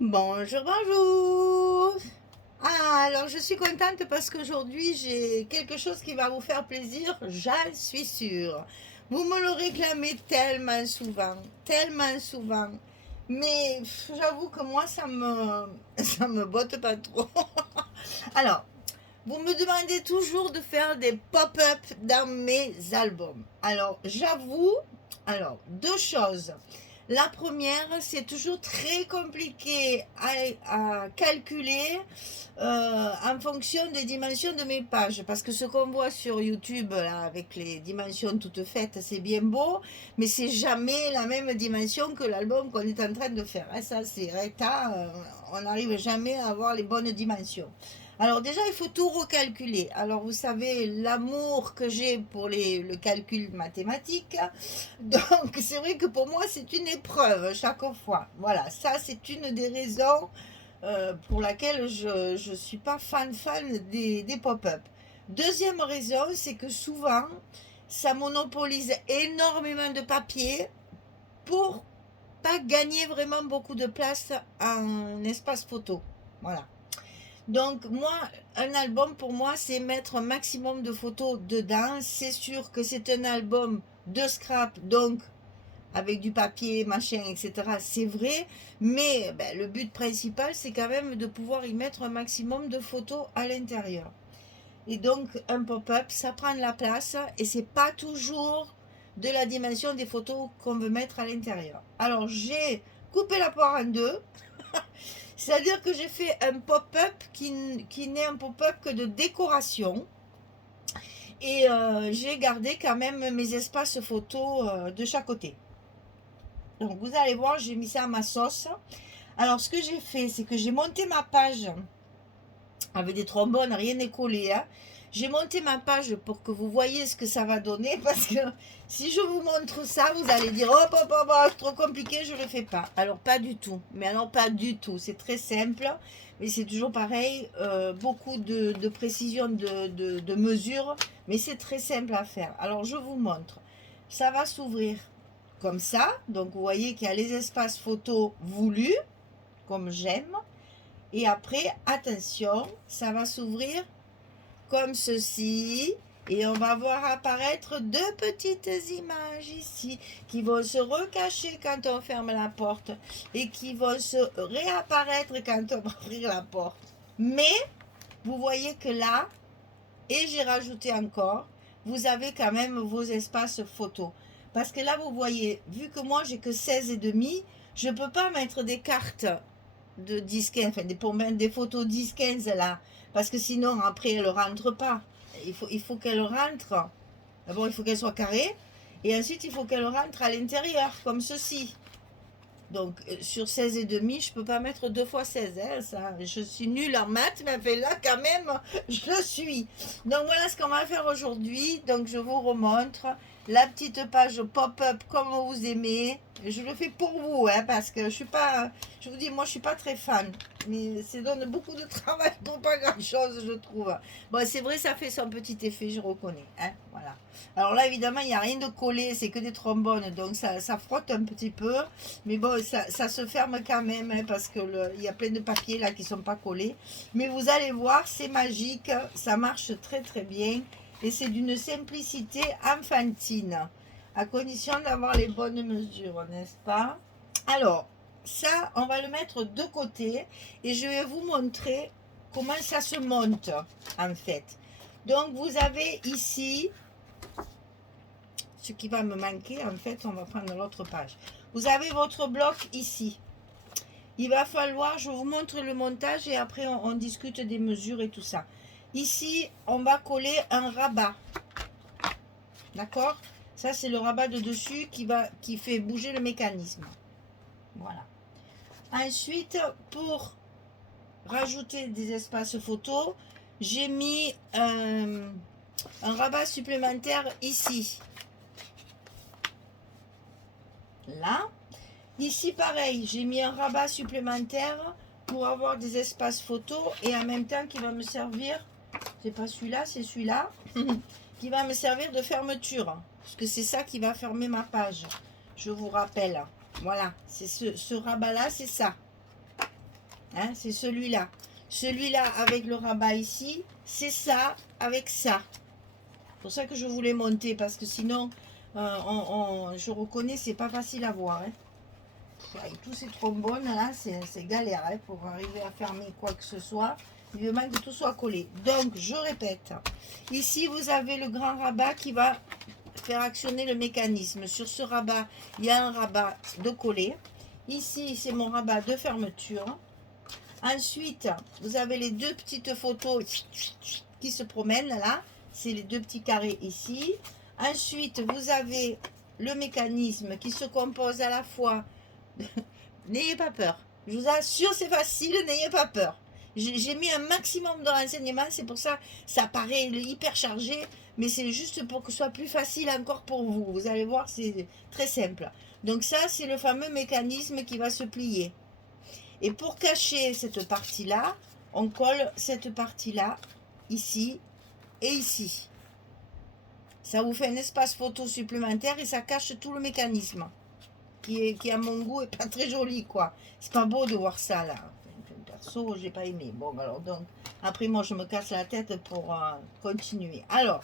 Bonjour, bonjour. Ah, alors je suis contente parce qu'aujourd'hui j'ai quelque chose qui va vous faire plaisir, j'en suis sûre. Vous me le réclamez tellement souvent. Mais j'avoue que moi ça me botte pas trop. Alors, vous me demandez toujours de faire des pop-up dans mes albums. Alors, j'avoue, deux choses. La première, c'est toujours très compliqué à calculer en fonction des dimensions de mes pages. Parce que ce qu'on voit sur YouTube, là, avec les dimensions toutes faites, c'est bien beau, mais c'est jamais la même dimension que l'album qu'on est en train de faire. Hein, ça, c'est recta, on n'arrive jamais à avoir les bonnes dimensions. Alors déjà, il faut tout recalculer. Alors vous savez l'amour que j'ai pour le calcul mathématique. Donc c'est vrai que pour moi c'est une épreuve chaque fois. Voilà, ça c'est une des raisons pour laquelle je ne suis pas fan des pop-up. Deuxième raison, c'est que souvent ça monopolise énormément de papier pour pas gagner vraiment beaucoup de place en espace photo. Voilà. Donc moi, un album pour moi, c'est mettre un maximum de photos dedans. C'est sûr que c'est un album de scrap, donc avec du papier, machin, etc. C'est vrai, mais ben, le but principal, c'est quand même de pouvoir y mettre un maximum de photos à l'intérieur. Et donc un pop-up, ça prend de la place et c'est pas toujours de la dimension des photos qu'on veut mettre à l'intérieur. Alors j'ai coupé la poire en deux. C'est-à-dire que j'ai fait un pop-up qui n'est un pop-up que de décoration. Et j'ai gardé quand même mes espaces photos de chaque côté. Donc vous allez voir, j'ai mis ça à ma sauce. Alors ce que j'ai fait, c'est que j'ai monté ma page avec des trombones, rien n'est collé. Hein. J'ai monté ma page pour que vous voyez ce que ça va donner parce que si je vous montre ça, vous allez dire oh papa, c'est trop compliqué, je ne le fais pas. Alors pas du tout, mais alors pas du tout, c'est très simple, mais c'est toujours pareil, beaucoup de précision de mesure, mais c'est très simple à faire. Alors je vous montre, ça va s'ouvrir comme ça, donc vous voyez qu'il y a les espaces photos voulus, comme j'aime, et après, attention, ça va s'ouvrir comme ceci. Et on va voir apparaître deux petites images ici qui vont se recacher quand on ferme la porte et qui vont se réapparaître quand on va ouvrir la porte. Mais vous voyez que là, et j'ai rajouté encore, vous avez quand même vos espaces photos. Parce que là, vous voyez, vu que moi j'ai que 16 et demi, je ne peux pas mettre des cartes de 10-15, enfin pour mettre des photos 10-15 là, parce que sinon après elle ne rentre pas. Il faut qu'elle rentre. D'abord il faut qu'elle soit carrée, et ensuite il faut qu'elle rentre à l'intérieur, comme ceci. Donc sur 16 et demi, je ne peux pas mettre 2 fois 16. Hein, ça. Je suis nulle en maths, mais enfin, là quand même, je le suis. Donc voilà ce qu'on va faire aujourd'hui. Donc je vous remontre la petite page pop-up comme vous aimez. Je le fais pour vous, hein, parce que je suis pas, je vous dis, moi je suis pas très fan. Mais ça donne beaucoup de travail pour pas grand-chose, je trouve. Bon, c'est vrai, ça fait son petit effet, je reconnais. Hein, voilà. Alors là, évidemment, il n'y a rien de collé, c'est que des trombones, donc ça frotte un petit peu. Mais bon, ça se ferme quand même, hein, parce que il y a plein de papiers là qui ne sont pas collés. Mais vous allez voir, c'est magique, ça marche très très bien. Et c'est d'une simplicité enfantine, à condition d'avoir les bonnes mesures, n'est-ce pas? Alors, ça, on va le mettre de côté et je vais vous montrer comment ça se monte, en fait. Donc, vous avez ici ce qui va me manquer. En fait, on va prendre l'autre page. Vous avez votre bloc ici. Il va falloir, je vous montre le montage et après on discute des mesures et tout ça. Ici, on va coller un rabat. D'accord? Ça, c'est le rabat de dessus qui fait bouger le mécanisme. Voilà. Ensuite, pour rajouter des espaces photos, j'ai mis un rabat supplémentaire ici. Là. Ici, pareil, j'ai mis un rabat supplémentaire pour avoir des espaces photos et en même temps qui va me servir, c'est pas celui-là, c'est celui-là, qui va me servir de fermeture. Parce que c'est ça qui va fermer ma page. Je vous rappelle. Voilà, c'est ce rabat-là, c'est ça. Hein, c'est celui-là. Celui-là avec le rabat ici, c'est ça avec ça. C'est pour ça que je voulais monter, parce que sinon, je reconnais, c'est pas facile à voir. Hein. Avec tous ces trombones là, c'est galère hein, pour arriver à fermer quoi que ce soit. Il veut même que tout soit collé. Donc, je répète. Ici, vous avez le grand rabat qui va faire actionner le mécanisme. Sur ce rabat, il y a un rabat de coller. Ici, c'est mon rabat de fermeture. Ensuite, vous avez les deux petites photos qui se promènent là. C'est les deux petits carrés ici. Ensuite, vous avez le mécanisme qui se compose à la fois. N'ayez pas peur. Je vous assure, c'est facile, n'ayez pas peur. J'ai mis un maximum de renseignements, c'est pour ça ça paraît hyper chargé, mais c'est juste pour que ce soit plus facile encore pour vous. Vous allez voir, c'est très simple. Donc ça, c'est le fameux mécanisme qui va se plier. Et pour cacher cette partie-là, on colle cette partie-là, ici et ici. Ça vous fait un espace photo supplémentaire et ça cache tout le mécanisme. Qui à mon goût est pas très joli quoi. C'est pas beau de voir ça là. Perso, j'ai pas aimé. Bon alors donc après moi je me casse la tête pour continuer. Alors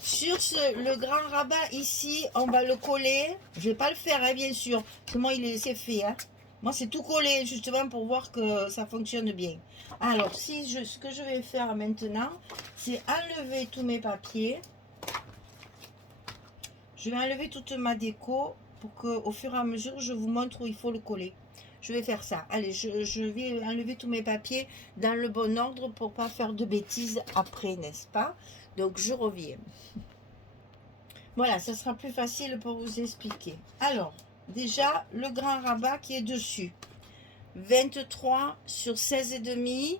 sur le grand rabat ici, on va le coller. Je vais pas le faire hein, bien sûr. Parce que moi c'est fait. Hein. Moi c'est tout collé justement pour voir que ça fonctionne bien. Alors ce que je vais faire maintenant, c'est enlever tous mes papiers. Je vais enlever toute ma déco pour qu'au fur et à mesure, je vous montre où il faut le coller. Je vais faire ça. Allez, je vais enlever tous mes papiers dans le bon ordre pour ne pas faire de bêtises après, n'est-ce pas? Donc, je reviens. Voilà, ça sera plus facile pour vous expliquer. Alors, déjà, le grand rabat qui est dessus. 23 sur 16,5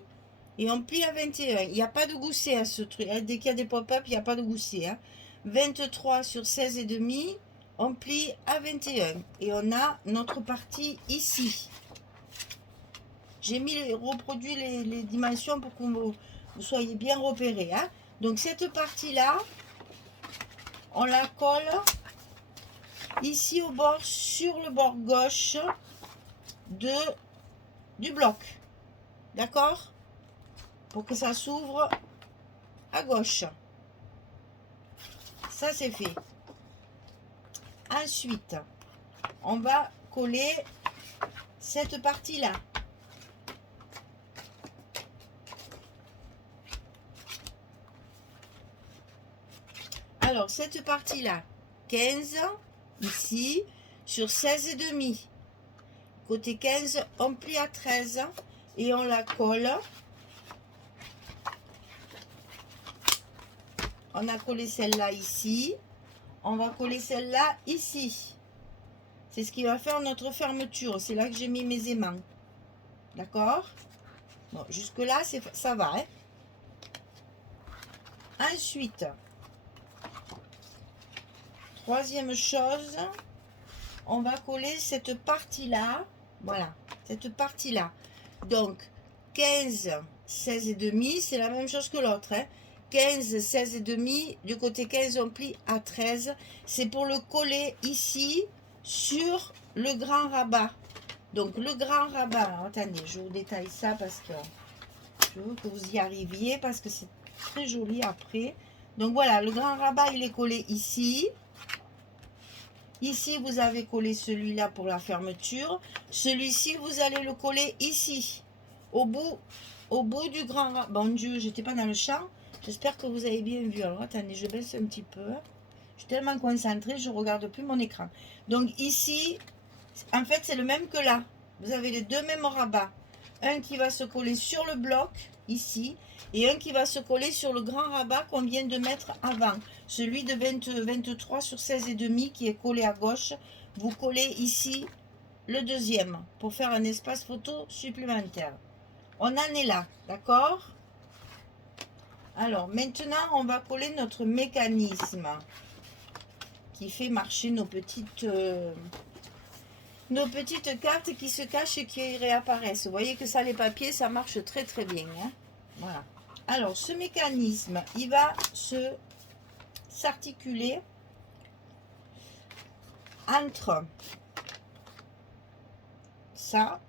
et on plie à 21. Il n'y a pas de gousset à ce truc. Dès qu'il y a des pop-up, il n'y a pas de gousset. Hein. 23 sur 16,5, on plie à 21. Et on a notre partie ici. J'ai reproduit les dimensions pour que vous soyez bien repérés. Hein. Donc cette partie-là, on la colle ici au bord, sur le bord gauche du bloc. D'accord? Pour que ça s'ouvre à gauche. Ça, c'est fait. Ensuite, on va coller cette partie-là. Alors, cette partie-là, 15, ici, sur 16,5. Côté 15, on plie à 13 et on la colle. On a collé celle-là ici. On va coller celle-là ici. C'est ce qui va faire notre fermeture. C'est là que j'ai mis mes aimants. D'accord? Bon, jusque-là, ça va. Hein? Ensuite, troisième chose, on va coller cette partie-là. Voilà, cette partie-là. Donc, 15, 16,5, c'est la même chose que l'autre. Hein? 15, 16,5, du côté 15, on plie à 13. C'est pour le coller ici sur le grand rabat. Donc, le grand rabat, alors, attendez, je vous détaille ça parce que je veux que vous y arriviez parce que c'est très joli après. Donc, voilà, le grand rabat, il est collé ici. Ici, vous avez collé celui-là pour la fermeture. Celui-ci, vous allez le coller ici, au bout du grand rabat. Bon Dieu, j'étais pas dans le champ. J'espère que vous avez bien vu. Alors, attendez, je baisse un petit peu. Je suis tellement concentrée, je ne regarde plus mon écran. Donc, ici, en fait, c'est le même que là. Vous avez les deux mêmes rabats. Un qui va se coller sur le bloc, ici, et un qui va se coller sur le grand rabat qu'on vient de mettre avant. Celui de 23 sur 16,5 qui est collé à gauche. Vous collez ici le deuxième pour faire un espace photo supplémentaire. On en est là, d'accord? Alors, maintenant, on va coller notre mécanisme qui fait marcher nos petites cartes qui se cachent et qui réapparaissent. Vous voyez que ça, les papiers, ça marche très très bien. Hein? Voilà. Alors, ce mécanisme, il va s'articuler entre ça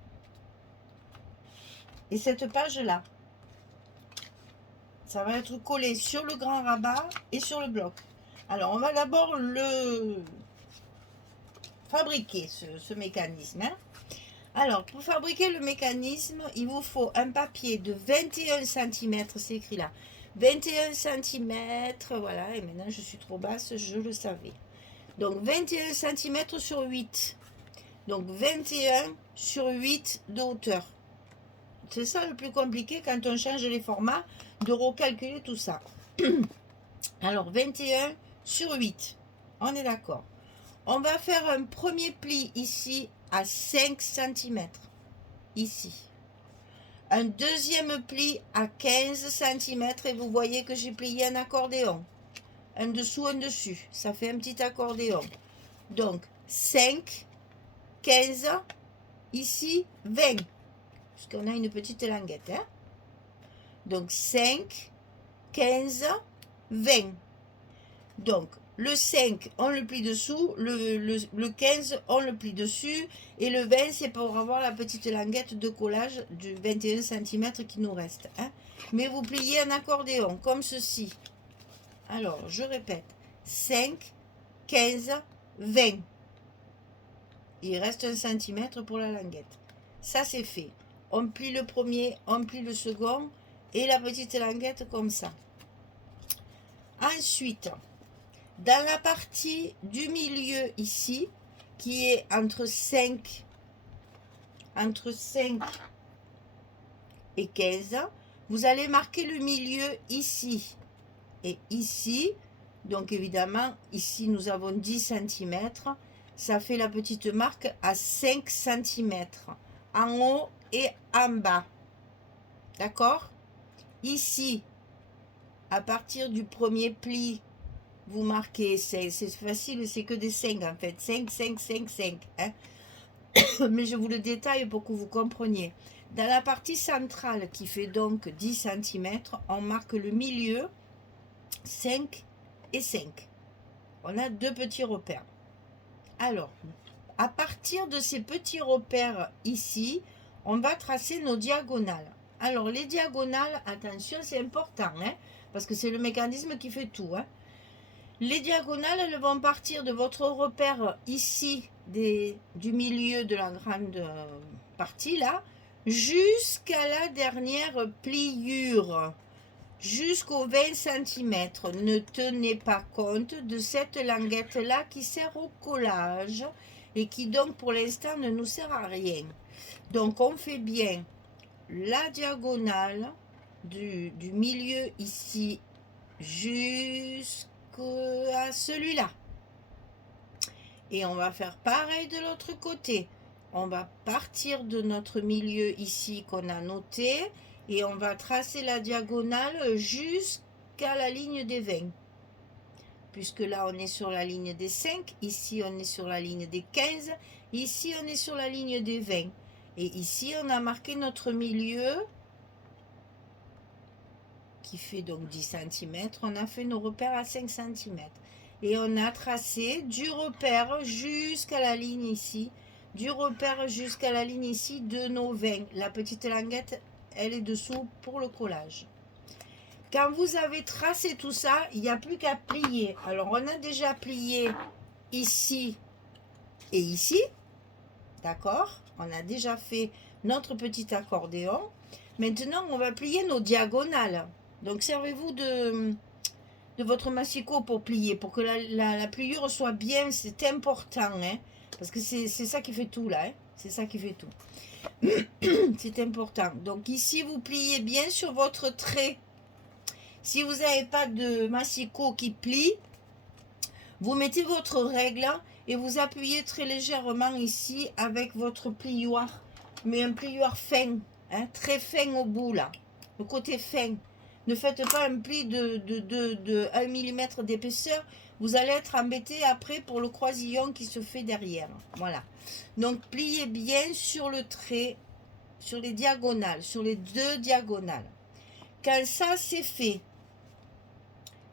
Et cette page-là, ça va être collé sur le grand rabat et sur le bloc. Alors, on va d'abord le fabriquer, ce mécanisme. Hein. Alors, pour fabriquer le mécanisme, il vous faut un papier de 21 cm, c'est écrit là. 21 cm, voilà, et maintenant je suis trop basse, je le savais. Donc 21 cm sur 8. Donc 21 sur 8 de hauteur. C'est ça le plus compliqué quand on change les formats, de recalculer tout ça. Alors 21 sur 8, on est d'accord. On va faire un premier pli ici à 5 cm, ici. Un deuxième pli à 15 cm et vous voyez que j'ai plié un accordéon. Un dessous, un dessus, ça fait un petit accordéon. Donc 5, 15, ici 20, puisqu'on a une petite languette. Hein. Donc 5, 15, 20. Donc le 5, on le plie dessous, le 15, on le plie dessus, et le 20, c'est pour avoir la petite languette de collage du 21 cm qui nous reste. Hein. Mais vous pliez un accordéon, comme ceci. Alors, je répète, 5, 15, 20. Il reste 1 cm pour la languette. Ça, c'est fait. On plie le premier, on plie le second, et la petite languette comme ça. Ensuite, dans la partie du milieu ici, qui est entre 5 et 15, vous allez marquer le milieu ici et ici. Donc évidemment, ici nous avons 10 cm. Ça fait la petite marque à 5 cm en haut et en bas. D'accord? Ici, à partir du premier pli, vous marquez 5, c'est facile, c'est que des 5 en fait, 5, 5, 5, 5. Hein. Mais je vous le détaille pour que vous compreniez. Dans la partie centrale qui fait donc 10 cm, on marque le milieu 5 et 5. On a deux petits repères. Alors, à partir de ces petits repères ici, on va tracer nos diagonales. Alors, les diagonales, attention, c'est important, hein, parce que c'est le mécanisme qui fait tout. Hein. Les diagonales, elles vont partir de votre repère ici, du milieu de la grande partie là, jusqu'à la dernière pliure, jusqu'aux 20 cm. Ne tenez pas compte de cette languette là qui sert au collage et qui donc pour l'instant ne nous sert à rien. Donc on fait bien la diagonale du milieu ici jusqu'à celui-là. Et on va faire pareil de l'autre côté. On va partir de notre milieu ici qu'on a noté et on va tracer la diagonale jusqu'à la ligne des 20. Puisque là on est sur la ligne des 5, ici on est sur la ligne des 15, ici on est sur la ligne des 20. Et ici on a marqué notre milieu qui fait donc 10 cm, on a fait nos repères à 5 cm. Et on a tracé du repère jusqu'à la ligne ici, du repère jusqu'à la ligne ici de nos 20. La petite languette, elle est dessous pour le collage. Quand vous avez tracé tout ça, il n'y a plus qu'à plier. Alors on a déjà plié ici et ici, d'accord? On a déjà fait notre petit accordéon. Maintenant, on va plier nos diagonales. Donc servez-vous de votre massicot pour plier, pour que la pliure soit bien, c'est important, hein, parce que c'est ça qui fait tout là, hein, c'est ça qui fait tout. C'est important. Donc ici, vous pliez bien sur votre trait. Si vous n'avez pas de massicot qui plie, vous mettez votre règle et vous appuyez très légèrement ici avec votre plioir, mais un plioir fin, hein, très fin au bout là, le côté fin. Ne faites pas un pli de 1 mm d'épaisseur. Vous allez être embêté après pour le croisillon qui se fait derrière. Voilà. Donc, pliez bien sur le trait, sur les diagonales, sur les deux diagonales. Quand ça, c'est fait,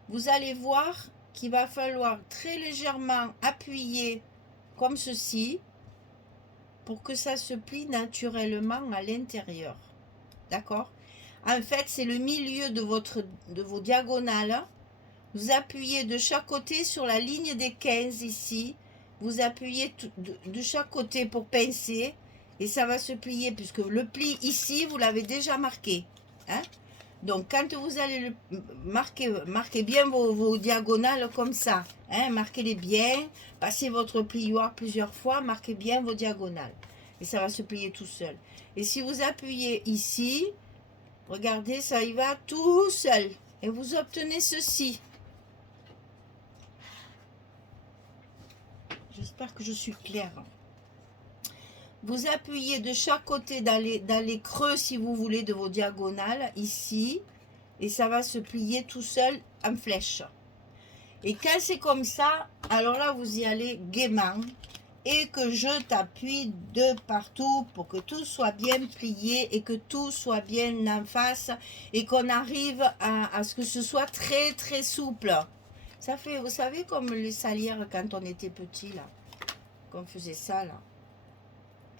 vous allez voir qu'il va falloir très légèrement appuyer comme ceci pour que ça se plie naturellement à l'intérieur. d'accord? En fait, c'est le milieu de vos diagonales. Vous appuyez de chaque côté sur la ligne des 15 ici. Vous appuyez de chaque côté pour pincer. Et ça va se plier puisque le pli ici, vous l'avez déjà marqué. Hein? Donc, quand vous allez le marquez bien vos diagonales comme ça. Hein? Marquez-les bien. Passez votre plioir plusieurs fois. Marquez bien vos diagonales. Et ça va se plier tout seul. Et si vous appuyez ici, regardez, ça y va tout seul. Et vous obtenez ceci. J'espère que je suis claire. Vous appuyez de chaque côté dans les creux, si vous voulez, de vos diagonales, ici. Et ça va se plier tout seul en flèche. Et quand c'est comme ça, alors là, vous y allez gaiement. Et que je t'appuie de partout pour que tout soit bien plié et que tout soit bien en face. Et qu'on arrive à ce que ce soit très, très souple. Ça fait, vous savez, comme les salières quand on était petit, là. Qu'on faisait ça, là.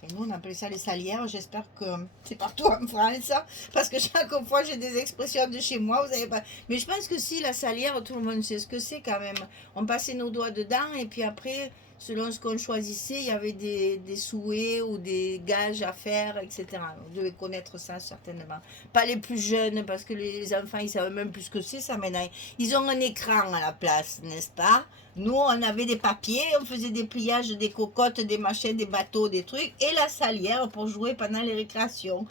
Et nous, on appelait ça les salières. J'espère que c'est partout en France. Parce que chaque fois, j'ai des expressions de chez moi. Vous savez pas. Mais je pense que si, la salière, tout le monde sait ce que c'est quand même. On passait nos doigts dedans. Et puis après, selon ce qu'on choisissait, il y avait des souhaits ou des gages à faire, etc. Vous devez connaître ça, certainement. Pas les plus jeunes, parce que les enfants, ils savent même plus ce que c'est, ça maintenant. Ils ont un écran à la place, n'est-ce pas? Nous, on avait des papiers, on faisait des pliages, des cocottes, des machins, des bateaux, des trucs, et la salière pour jouer pendant les récréations.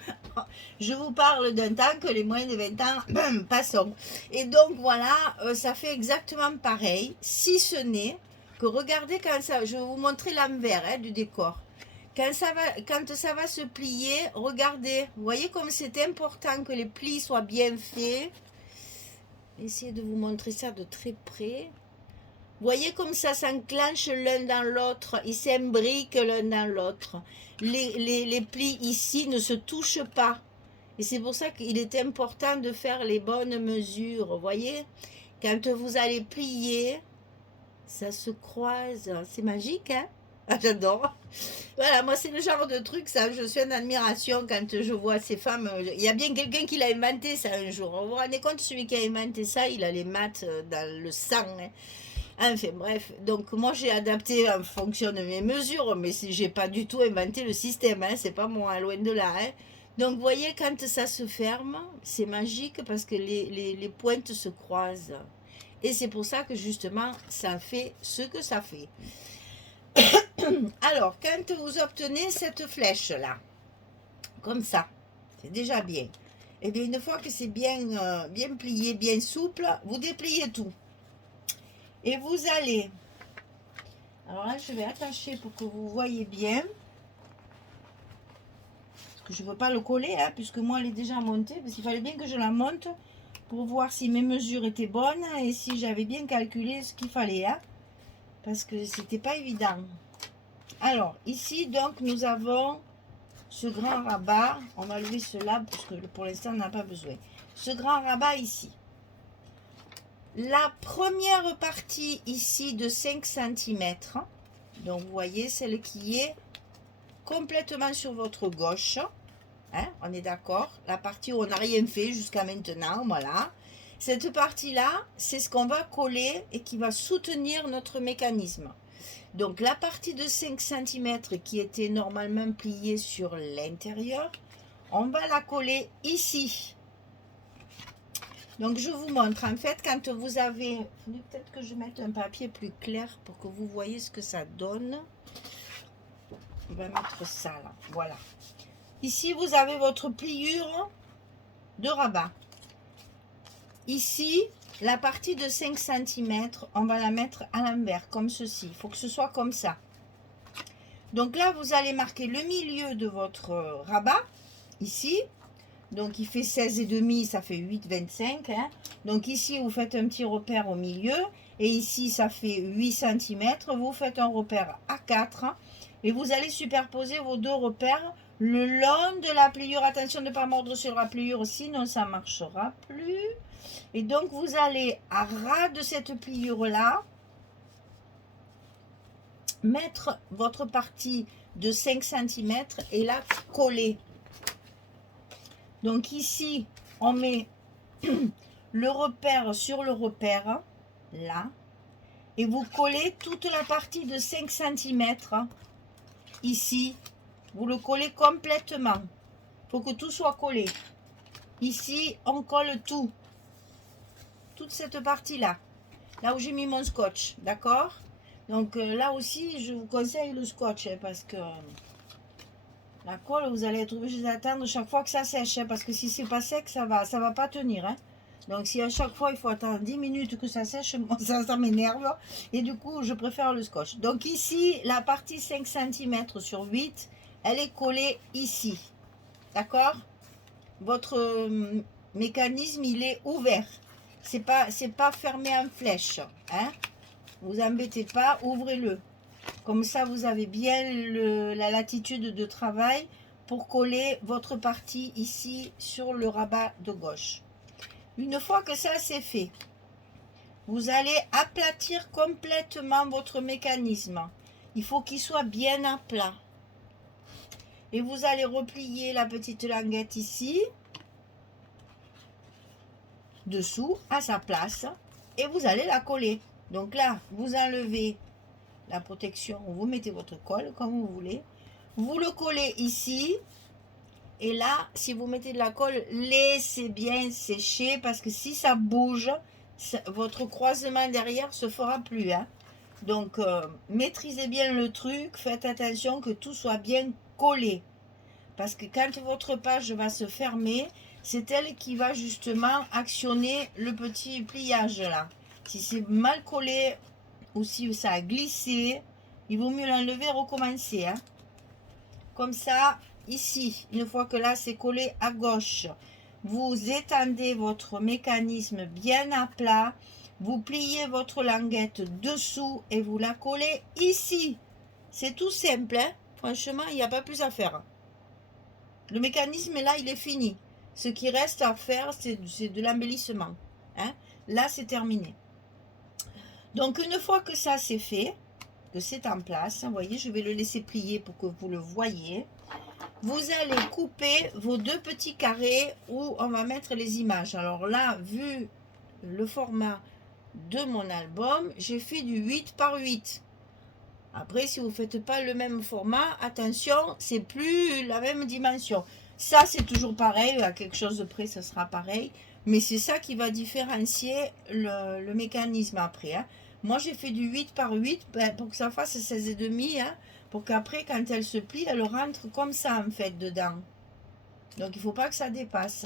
Je vous parle d'un temps que les moins de 20 ans passons. Et donc, voilà, ça fait exactement pareil, si ce n'est que regardez quand ça... Je vais vous montrer l'envers du décor. Quand ça va se plier, regardez, vous voyez comme c'est important que les plis soient bien faits. Essayez de vous montrer ça de très près. Vous voyez comme ça s'enclenche l'un dans l'autre, ils s'imbriquent l'un dans l'autre. Les plis ici ne se touchent pas. Et c'est pour ça qu'il est important de faire les bonnes mesures. Vous voyez, quand vous allez plier, ça se croise. C'est magique, hein? Ah, j'adore. Voilà, moi c'est le genre de truc, ça, je suis en admiration quand je vois ces femmes. Il y a bien quelqu'un qui l'a inventé ça un jour. Vous vous rendez compte, celui qui a inventé ça, il a les maths dans le sang, hein. Enfin bref, donc moi j'ai adapté en fonction de mes mesures, mais si j'ai pas du tout inventé le système, hein, c'est pas moi, loin de là. Hein. Donc vous voyez, quand ça se ferme, c'est magique parce que les pointes se croisent. Et c'est pour ça que justement, ça fait ce que ça fait. Alors, quand vous obtenez cette flèche-là, comme ça, c'est déjà bien. Et bien une fois que c'est bien, bien plié, bien souple, vous dépliez tout. Et vous allez, alors là je vais attacher pour que vous voyez bien, parce que je ne veux pas le coller, hein, puisque moi elle est déjà montée, parce qu'il fallait bien que je la monte pour voir si mes mesures étaient bonnes et si j'avais bien calculé ce qu'il fallait, hein, parce que c'était pas évident. Alors ici donc nous avons ce grand rabat, on va lever cela parce que pour l'instant on n'a pas besoin. Ce grand rabat ici. La première partie ici de 5 cm, donc vous voyez celle qui est complètement sur votre gauche, hein, on est d'accord, la partie où on n'a rien fait jusqu'à maintenant, voilà. Cette partie-là, c'est ce qu'on va coller et qui va soutenir notre mécanisme. Donc la partie de 5 cm qui était normalement pliée sur l'intérieur, on va la coller ici. Donc je vous montre, en fait, quand vous avez... Peut-être que je mette un papier plus clair pour que vous voyez ce que ça donne. On va mettre ça là, voilà. Ici, vous avez votre pliure de rabat. Ici, la partie de 5 cm, on va la mettre à l'envers, comme ceci. Il faut que ce soit comme ça. Donc là, vous allez marquer le milieu de votre rabat, ici. Donc il fait 16,5, ça fait 8,25. Hein. Donc ici, vous faites un petit repère au milieu. Et ici, ça fait 8 cm. Vous faites un repère à 4. Et vous allez superposer vos deux repères le long de la pliure. Attention de ne pas mordre sur la pliure, sinon ça ne marchera plus. Et donc vous allez à ras de cette pliure-là mettre votre partie de 5 cm et la coller. Donc ici, on met le repère sur le repère, là, et vous collez toute la partie de 5 cm, ici, vous le collez complètement. Il faut que tout soit collé. Ici, on colle tout, toute cette partie-là, là où j'ai mis mon scotch, d'accord? Donc là aussi, je vous conseille le scotch, hein, parce que la colle, vous allez être obligé d'attendre chaque fois que ça sèche, hein, parce que si c'est pas sec, ça va pas tenir. Hein. Donc si à chaque fois il faut attendre 10 minutes que ça sèche, moi, ça m'énerve. Et du coup, je préfère le scotch. Donc ici, la partie 5 cm sur 8, elle est collée ici. D'accord? Votre mécanisme, il est ouvert. C'est pas fermé en flèche. Hein? Vous embêtez pas, ouvrez-le. Comme ça, vous avez bien la latitude de travail pour coller votre partie ici sur le rabat de gauche. Une fois que ça c'est fait, vous allez aplatir complètement votre mécanisme. Il faut qu'il soit bien à plat. Et vous allez replier la petite languette ici, dessous, à sa place, et vous allez la coller. Donc là, vous enlevez la protection, vous mettez votre colle comme vous voulez, vous le collez ici, et là, si vous mettez de la colle, laissez bien sécher, parce que si ça bouge, votre croisement derrière se fera plus. Hein. Donc, maîtrisez bien le truc, faites attention que tout soit bien collé, parce que quand votre page va se fermer, c'est elle qui va justement actionner le petit pliage là. Si c'est mal collé, ou si ça a glissé, il vaut mieux l'enlever et recommencer. Hein. Comme ça, ici, une fois que là c'est collé à gauche, vous étendez votre mécanisme bien à plat, vous pliez votre languette dessous et vous la collez ici. C'est tout simple, hein. Franchement, il n'y a pas plus à faire. Le mécanisme là, il est fini. Ce qui reste à faire, c'est de l'embellissement. Hein. Là, c'est terminé. Donc une fois que ça c'est fait, que c'est en place, vous voyez, je vais le laisser plier pour que vous le voyez. Vous allez couper vos deux petits carrés où on va mettre les images. Alors là, vu le format de mon album, j'ai fait du 8 par 8. Après, si vous ne faites pas le même format, attention, c'est plus la même dimension. Ça, c'est toujours pareil, à quelque chose de près, ça sera pareil. Mais c'est ça qui va différencier le mécanisme après. Hein. Moi, j'ai fait du 8 par 8 pour que ça fasse 16,5. Hein, pour qu'après, quand elle se plie, elle rentre comme ça, en fait, dedans. Donc, il ne faut pas que ça dépasse.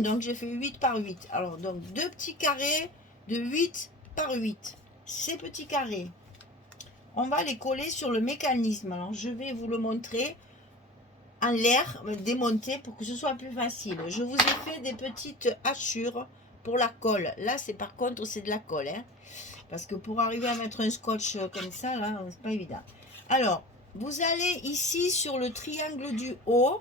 Donc, j'ai fait 8 par 8. Alors, donc, deux petits carrés de 8 par 8. Ces petits carrés, on va les coller sur le mécanisme. Alors, je vais vous le montrer en l'air, démonter pour que ce soit plus facile. Je vous ai fait des petites hachures pour la colle. Là, c'est par contre, c'est de la colle. Hein, parce que pour arriver à mettre un scotch comme ça, là, c'est pas évident. Alors, vous allez ici sur le triangle du haut.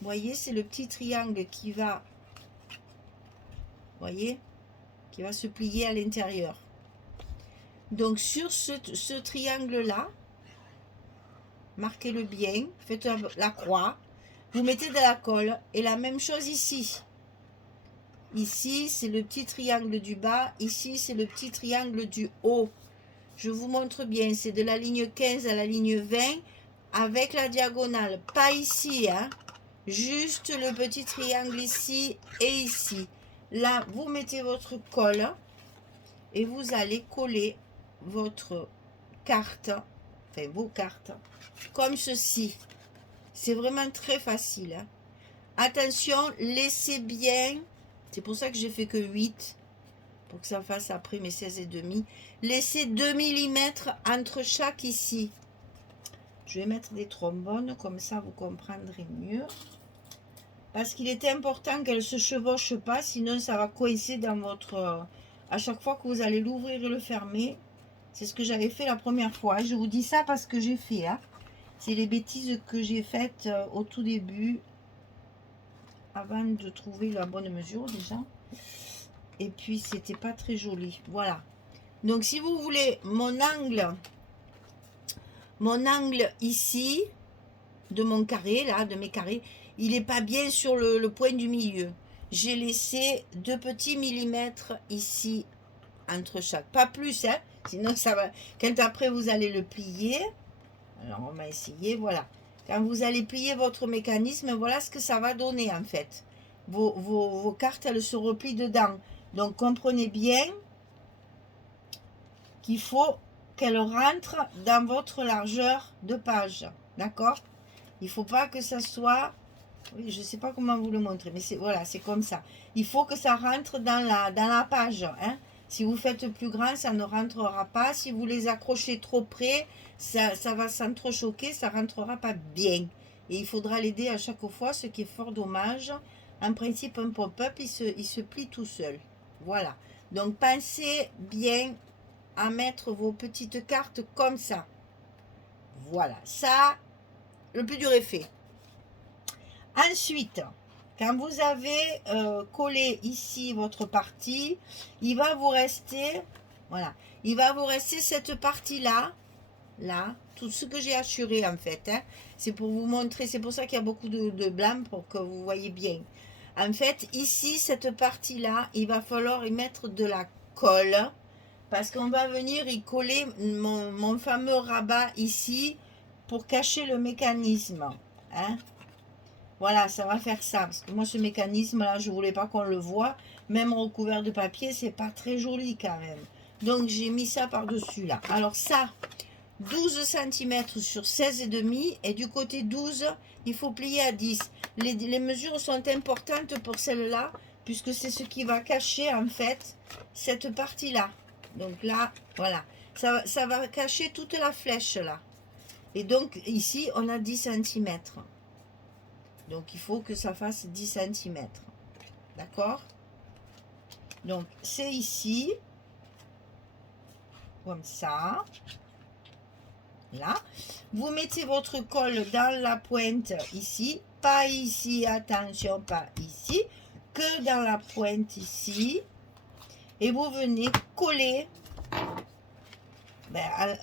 Vous voyez, c'est le petit triangle qui va, voyez, qui va se plier à l'intérieur. Donc, sur ce triangle-là, marquez-le bien, faites la croix, vous mettez de la colle, et la même chose ici. Ici, c'est le petit triangle du bas, ici, c'est le petit triangle du haut. Je vous montre bien, c'est de la ligne 15 à la ligne 20, avec la diagonale, pas ici, hein, juste le petit triangle ici et ici. Là, vous mettez votre colle, et vous allez coller votre carte, enfin vos cartes, comme ceci. C'est vraiment très facile. Hein. Attention, laissez bien, c'est pour ça que j'ai fait que 8, pour que ça fasse après mes 16,5. Laissez 2 mm entre chaque ici. Je vais mettre des trombones, comme ça vous comprendrez mieux. Parce qu'il est important qu'elle ne se chevauche pas, sinon ça va coincer dans votre... à chaque fois que vous allez l'ouvrir et le fermer. C'est ce que j'avais fait la première fois. Je vous dis ça parce que j'ai fait. Hein. C'est les bêtises que j'ai faites au tout début. Avant de trouver la bonne mesure déjà. Et puis c'était pas très joli. Voilà. Donc si vous voulez mon angle ici, de mon carré, là, de mes carrés, il n'est pas bien sur le point du milieu. J'ai laissé 2 petits millimètres ici, entre chaque. Pas plus, hein, sinon ça va. Quand après vous allez le plier, alors on va essayer, voilà. Quand vous allez plier votre mécanisme, voilà ce que ça va donner en fait. Vos cartes, elles se replient dedans. Donc comprenez bien qu'il faut qu'elles rentrent dans votre largeur de page. D'accord? Il ne faut pas que ça soit... Oui, je ne sais pas comment vous le montrer, mais c'est voilà, c'est comme ça. Il faut que ça rentre dans la page. Hein? Si vous faites plus grand, ça ne rentrera pas. Si vous les accrochez trop près, ça va s'entrechoquer, ça ne rentrera pas bien. Et il faudra l'aider à chaque fois, ce qui est fort dommage. En principe, un pop-up, il se plie tout seul. Voilà. Donc, pensez bien à mettre vos petites cartes comme ça. Voilà. Ça, le plus dur est fait. Ensuite, quand vous avez collé ici votre partie, il va vous rester, voilà, il va vous rester cette partie-là, là, tout ce que j'ai assuré en fait, hein, c'est pour vous montrer, c'est pour ça qu'il y a beaucoup de blanc pour que vous voyez bien. En fait, ici, cette partie-là, il va falloir y mettre de la colle, parce qu'on va venir y coller mon fameux rabat ici, pour cacher le mécanisme, hein. Voilà, ça va faire ça. Parce que moi, ce mécanisme-là, je ne voulais pas qu'on le voit. Même recouvert de papier, c'est pas très joli quand même. Donc, j'ai mis ça par-dessus là. Alors ça, 12 cm sur 16,5. Et du côté 12, il faut plier à 10. Les mesures sont importantes pour celle-là, puisque c'est ce qui va cacher, en fait, cette partie-là. Donc là, voilà. Ça va cacher toute la flèche là. Et donc, ici, on a 10 cm. Donc, il faut que ça fasse 10 cm. D'accord? Donc, c'est ici. Comme ça. Là. Vous mettez votre colle dans la pointe ici. Pas ici, attention, pas ici. Que dans la pointe ici. Et vous venez coller.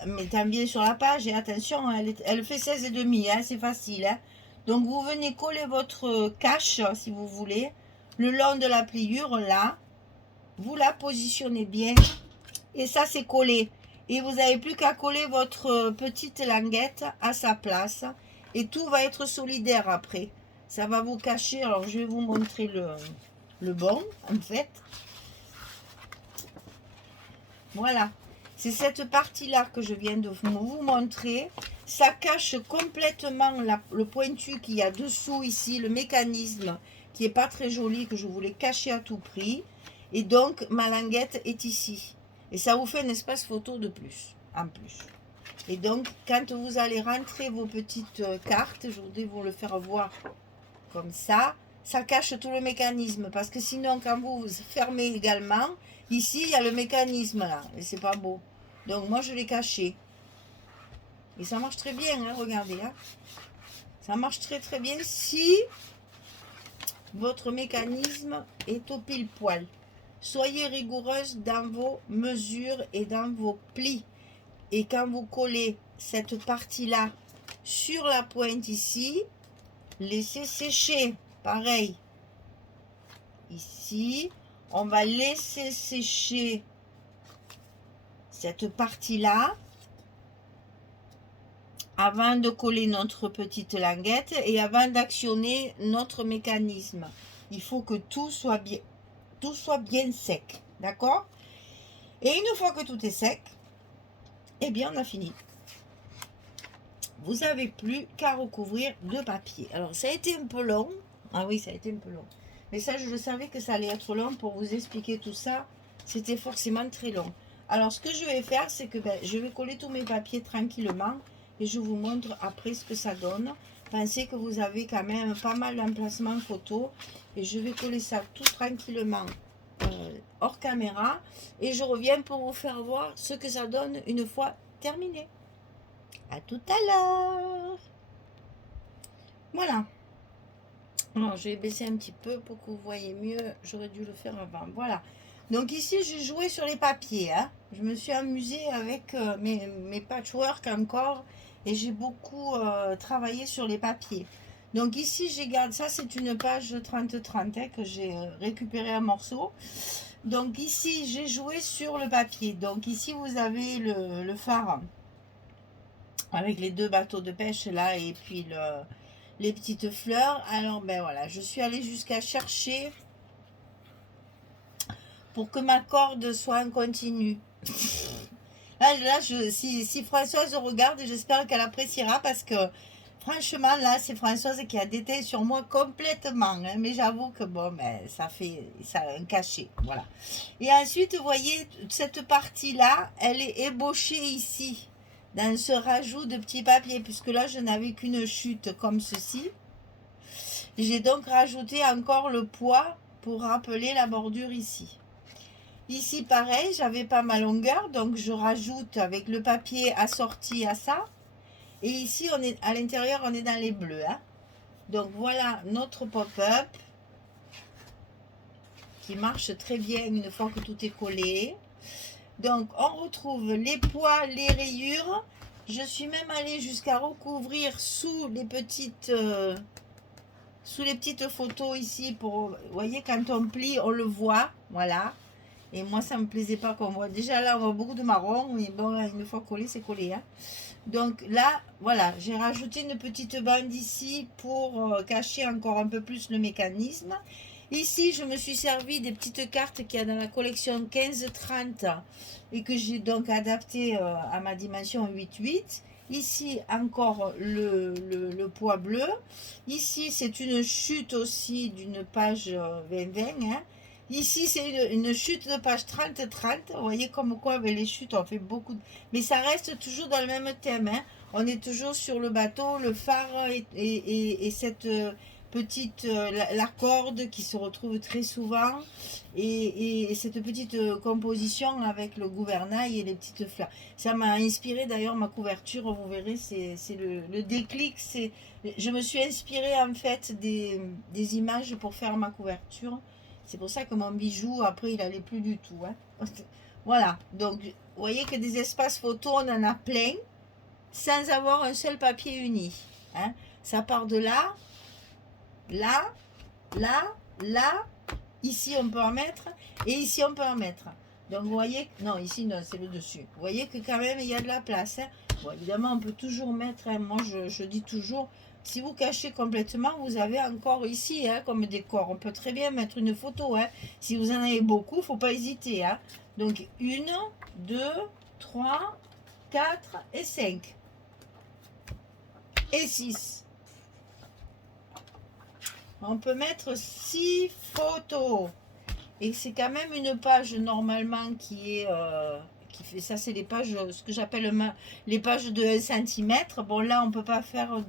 Mettant bien sur la page. Et attention, elle fait 16,5. Hein, c'est facile. Hein. Donc, vous venez coller votre cache, si vous voulez, le long de la pliure, là. Vous la positionnez bien. Et ça, c'est collé. Et vous n'avez plus qu'à coller votre petite languette à sa place. Et tout va être solidaire après. Ça va vous cacher. Alors, je vais vous montrer le bon, en fait. Voilà. C'est cette partie-là que je viens de vous montrer. Ça cache complètement le pointu qu'il y a dessous ici, le mécanisme qui n'est pas très joli, que je voulais cacher à tout prix. Et donc, ma languette est ici. Et ça vous fait un espace photo de plus, en plus. Et donc, quand vous allez rentrer vos petites cartes, je voudrais vous le faire voir comme ça cache tout le mécanisme. Parce que sinon, quand vous fermez également, ici, il y a le mécanisme là. Et c'est pas beau. Donc, moi, je l'ai caché. Et ça marche très bien, hein, regardez. Hein. Ça marche très très bien si votre mécanisme est au pile poil. Soyez rigoureuse dans vos mesures et dans vos plis. Et quand vous collez cette partie-là sur la pointe ici, laissez sécher. Pareil. Ici, on va laisser sécher cette partie-là avant de coller notre petite languette et avant d'actionner notre mécanisme. Il faut que tout soit bien sec. D'accord? Et une fois que tout est sec, eh bien, on a fini. Vous n'avez plus qu'à recouvrir de papier. Alors, ça a été un peu long. Ah oui, ça a été un peu long. Mais ça, je le savais que ça allait être long pour vous expliquer tout ça. C'était forcément très long. Alors, ce que je vais faire, c'est que je vais coller tous mes papiers tranquillement. Et je vous montre après ce que ça donne. Pensez que vous avez quand même pas mal d'emplacements photo. Et je vais coller ça tout tranquillement hors caméra. Et je reviens pour vous faire voir ce que ça donne une fois terminé. À tout à l'heure. Voilà. Alors, je vais baisser un petit peu pour que vous voyez mieux. J'aurais dû le faire avant. Voilà. Donc ici, j'ai joué sur les papiers. Hein. Je me suis amusée avec mes patchwork encore. et j'ai beaucoup travaillé sur les papiers. Donc ici, j'ai gardé, ça c'est une page 30-30 hein, que j'ai récupéré un morceau. Donc ici, j'ai joué sur le papier. Donc ici, vous avez le phare avec les deux bateaux de pêche là et puis les petites fleurs. Alors ben voilà, je suis allée jusqu'à chercher pour que ma corde soit en continu. Si Françoise regarde, j'espère qu'elle appréciera parce que franchement, là, c'est Françoise qui a déteint sur moi complètement. Hein, mais j'avoue que bon, ben, ça a un cachet. Voilà. Et ensuite, vous voyez, cette partie-là, elle est ébauchée ici, dans ce rajout de petits papiers, puisque là, je n'avais qu'une chute comme ceci. J'ai donc rajouté encore le poids pour rappeler la bordure ici. Ici, pareil, j'avais pas ma longueur, donc je rajoute avec le papier assorti à ça. Et ici, on est à l'intérieur, on est dans les bleus. Hein. Donc voilà notre pop-up qui marche très bien une fois que tout est collé. Donc on retrouve les poids, les rayures. Je suis même allée jusqu'à recouvrir sous les petites photos ici. Vous voyez, quand on plie, on le voit. Voilà. Et moi, ça ne me plaisait pas qu'on voit. Déjà là, on voit beaucoup de marron. Mais bon, une fois collé, c'est collé. Hein. Donc là, voilà, j'ai rajouté une petite bande ici pour cacher encore un peu plus le mécanisme. Ici, je me suis servi des petites cartes qu'il y a dans la collection 15-30 et que j'ai donc adapté à ma dimension 8-8. Ici, encore le poids bleu. Ici, c'est une chute aussi d'une page 20-20. Hein. Ici, c'est une chute de page 30-30. Vous voyez comme quoi, avec les chutes, on fait beaucoup de... Mais ça reste toujours dans le même thème. Hein. On est toujours sur le bateau, le phare et cette petite... la corde qui se retrouve très souvent. Et cette petite composition avec le gouvernail et les petites fleurs. Ça m'a inspiré d'ailleurs ma couverture. Vous verrez, c'est le déclic. Je me suis inspirée en fait des images pour faire ma couverture. C'est pour ça que mon bijou, après, il n'allait plus du tout. Hein. Voilà. Donc, vous voyez que des espaces photos, on en a plein, sans avoir un seul papier uni. Hein. Ça part de là, là, là, là. Ici, on peut en mettre. Et ici, on peut en mettre. Donc, vous voyez... Non, ici, non, c'est le dessus. Vous voyez que quand même, il y a de la place. Hein. Bon, évidemment, on peut toujours mettre... Hein, moi, je dis toujours... Si vous cachez complètement, vous avez encore ici hein, comme décor. On peut très bien mettre une photo. Hein. Si vous en avez beaucoup, il ne faut pas hésiter. Hein. Donc 1, 2, 3, 4 et 5. Et 6. On peut mettre 6 photos. Et c'est quand même une page normalement qui est... qui fait ça, c'est les pages, ce que j'appelle les pages de 1 cm. Bon là, on ne peut pas faire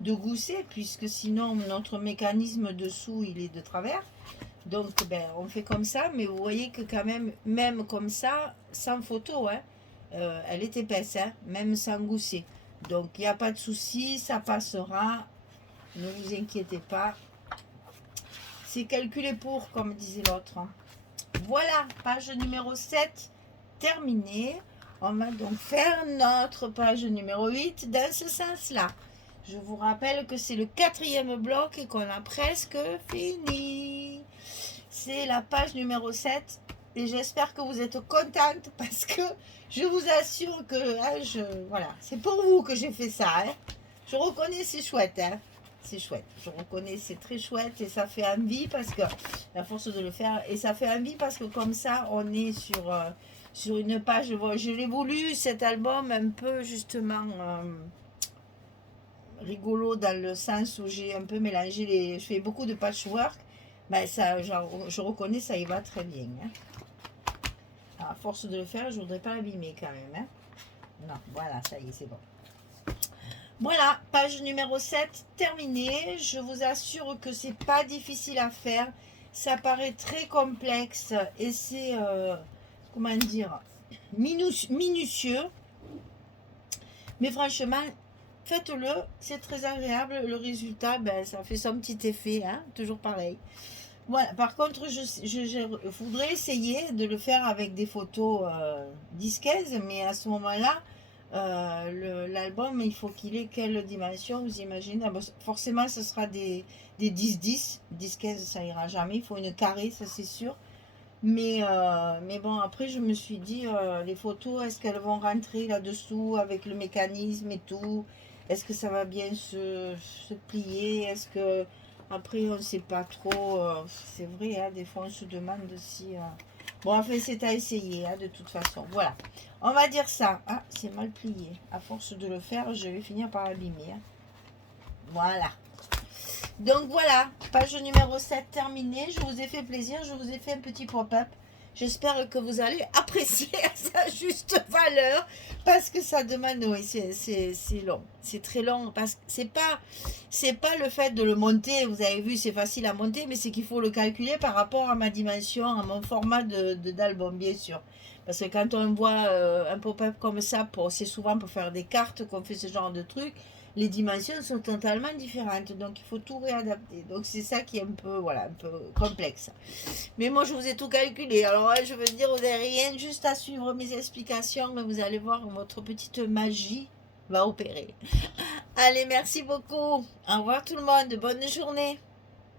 de gousset puisque sinon notre mécanisme dessous il est de travers, donc ben on fait comme ça, mais vous voyez que quand même comme ça sans photo hein, elle est épaisse hein, même sans gousset, donc il n'y a pas de souci, ça passera, ne vous inquiétez pas, c'est calculé pour comme disait l'autre. Voilà, page numéro 7 terminée. On va donc faire notre page numéro 8 dans ce sens là. Je vous rappelle que c'est le 4e bloc et qu'on a presque fini. C'est la page numéro 7 et j'espère que vous êtes contente parce que je vous assure que hein, voilà, c'est pour vous que j'ai fait ça. Hein. Je reconnais, c'est chouette. Hein. C'est chouette. Je reconnais, c'est très chouette et ça fait envie parce que, à force de le faire, et ça fait envie parce que comme ça, on est sur une page. Je l'ai voulu, cet album, un peu justement... rigolo dans le sens où j'ai un peu mélangé je fais beaucoup de patchwork, ben ça, je reconnais, ça y va très bien. Hein. À force de le faire, je voudrais pas l'abîmer quand même. Hein. Non, voilà, ça y est, c'est bon. Voilà, page numéro 7 terminée. Je vous assure que c'est pas difficile à faire. Ça paraît très complexe et c'est, comment dire, minutieux. Mais franchement, faites-le, c'est très agréable. Le résultat, ben, ça fait son petit effet, hein, toujours pareil. Voilà. Par contre, je voudrais essayer de le faire avec des photos 10-15, mais à ce moment-là, L'album, il faut qu'il ait quelle dimension, vous imaginez? Ah, bon, forcément, ce sera des 10-10, 10-15, ça ira jamais, il faut une carrée, ça c'est sûr. Mais bon, après, je me suis dit, les photos, est-ce qu'elles vont rentrer là-dessous avec le mécanisme et tout? Est-ce que ça va bien se plier? Est-ce que, après, on ne sait pas trop. C'est vrai, hein, des fois, on se demande si. Bon, enfin, c'est à essayer, hein, de toute façon. Voilà. On va dire ça. Ah, c'est mal plié. À force de le faire, je vais finir par l'abîmer, hein. Voilà. Donc voilà, page numéro 7 terminée. Je vous ai fait plaisir, je vous ai fait un petit pop-up. J'espère que vous allez apprécier à sa juste valeur parce que ça demande, oui, c'est long, c'est très long parce que c'est pas le fait de le monter. Vous avez vu, c'est facile à monter, mais c'est qu'il faut le calculer par rapport à ma dimension, à mon format d'album, bien sûr. Parce que quand on voit un pop-up comme ça, c'est souvent pour faire des cartes qu'on fait ce genre de trucs, les dimensions sont totalement différentes, donc il faut tout réadapter. Donc c'est ça qui est un peu, voilà, un peu complexe. Mais moi je vous ai tout calculé. Alors je veux dire, vous n'avez rien juste à suivre mes explications, mais vous allez voir, votre petite magie va opérer. Allez, merci beaucoup. Au revoir tout le monde. Bonne journée.